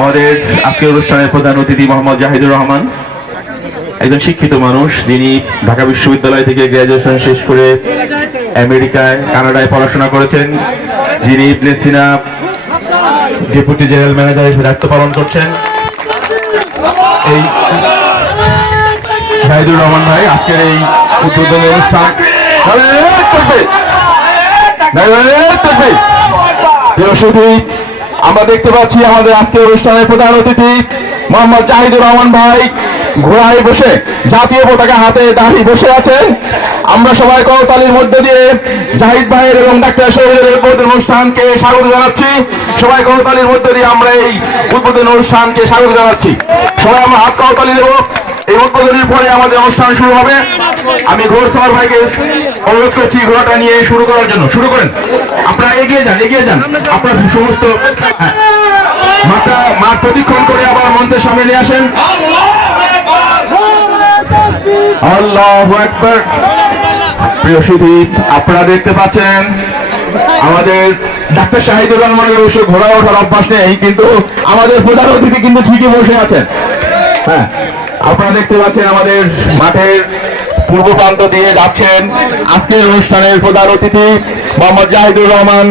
আমাদের আজকের অনুষ্ঠানের প্রধান অতিথি মোহাম্মদ জাহিদুর রহমান, একজন শিক্ষিত মানুষ যিনি ঢাকা বিশ্ববিদ্যালয় থেকে গ্র্যাজুয়েশন শেষ করে আমেরিকায় কানাডায় পড়াশোনা করেছেন, যিনি ইবনে সিনা ডেপুটি জেনারেল ম্যানেজার হিসেবে দায়িত্ব পালন করছেন। এই জাহিদুর রহমান ভাই আজকের এই উদ্বোধনী অনুষ্ঠান আমরা দেখতে পাচ্ছি আমাদের আজকের অনুষ্ঠানের প্রধান অতিথি মোহাম্মদ জাহিদুর রহমান ভাই ঘোড়ায় বসে জাতীয় পতাকা হাতে দাঁড়িয়ে বসে আছেন। আমরা সবাই করতালির মধ্যে দিয়ে জাহিদ ভাইয়ের এবং ডাক্তার শহীদের উদ্বোধন অনুষ্ঠানকে স্বাগত জানাচ্ছি। সবাই করতালির মধ্যে দিয়ে আমরা এই উদ্বোধন অনুষ্ঠানকে স্বাগত জানাচ্ছি। সবাই আমরা হাত করতালি দেবো। এই উদ্বোধনের পরে আমাদের অনুষ্ঠান শুরু হবে। আমি ঘোড়সওয়ার ভাইকে অনুরোধ করছি ঘোড়াটা নিয়ে শুরু করার জন্য। শুরু করেন, আপনারা এগিয়ে যান আপনার সমস্ত মাঠ প্রদক্ষিণ করে আবার মঞ্চের সামনে নিয়ে আসেন। আল্লাহু আকবার। প্রিয় সুধী, আপনারা দেখতে পাচ্ছেন আমাদের ডাক্তার শাহিদুর রহমানের অবশ্য ঘোড়া ওঠার অভ্যাস নেই, কিন্তু আমাদের প্রধান অতিথি কিন্তু ঠিকই বসে আছেন। হ্যাঁ, আপনারা দেখতে পাচ্ছেন আমাদের মাঠের পূর্ব প্রান্ত দিয়ে যাচ্ছেন আজকের অনুষ্ঠানের প্রধান অতিথি মোহাম্মদ জাহিদুর রহমান।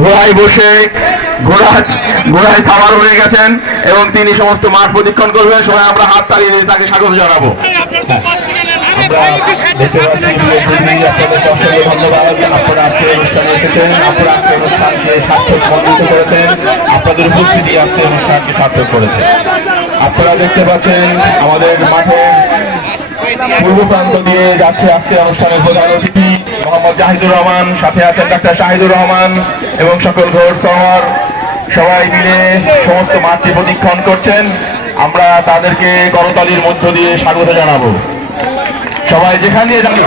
ঘোড়ায় বসে ঘোড়ায় সাওয়ার হয়ে গেছেন এবং তিনি সমস্ত মাঠ প্রদক্ষিণ করবেন। সবাই আমরা হাত তালি দিয়ে তাকে স্বাগত জানাবো। আপনাদের উপস্থিতি আজকে অনুষ্ঠানকে সার্থক করেছে। আপনারা দেখতে পাচ্ছেন আমাদের মাঠে পূর্ব প্রান্ত দিয়ে যাচ্ছে আজকে অনুষ্ঠানের প্রধান অতিথি মোহাম্মদ জাহিদুর রহমান, সাথে আছেন ডাক্তার শাহিদুর রহমান এবং সকল ঘোড়সওয়ার। সবাই মিলে সমস্ত মাঠটি প্রদক্ষিণ করছেন। আমরা তাদেরকে করতালির মধ্য দিয়ে স্বাগত জানাবো। সবাই যেখানে যাবে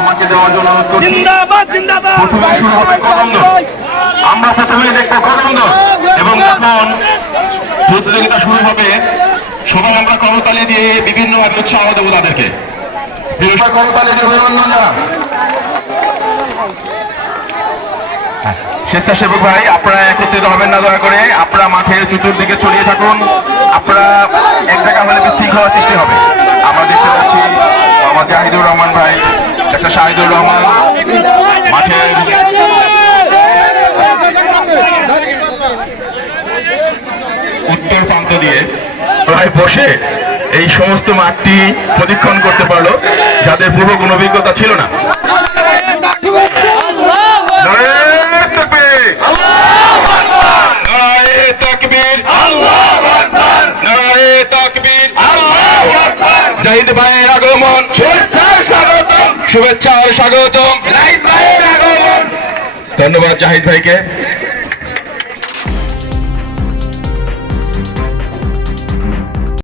আমাকে দেওয়ার জন্য প্রথমে শুরু হবে কদন্দ। আমরা প্রথমে দেখবো কদন্দ এবং যখন প্রতিযোগিতা শুরু হবে সবাই আমরা করতালি দিয়ে বিভিন্ন ভাবে উৎসাহ দেবো তাদেরকে। করতালি দিয়ে অভিনন্দন জানান। স্বেচ্ছাসেবক ভাই, আপনারা একত্রিত হবেন না দয়া করে। আপনারা মাঠের চতুর্দিকে ছড়িয়ে থাকুন। আপনারা এক জায়গা হলে বিশৃঙ্খলা সৃষ্টি হবে। আমরা দেখতে পাচ্ছি আমার জাহিদুর রহমান ভাই, একটা শাহিদুর রহমান মাঠের উত্তর প্রান্ত দিয়ে প্রায় বসে এই সমস্ত মাঠটি প্রদক্ষিণ করতে পারলো যাদের পূর্ব কোনো অভিজ্ঞতা ছিল না। জাহিদ ভাইয়ের আগমন, শুভেচ্ছা স্বাগতম। ধন্যবাদ জাহিদ ভাইকে।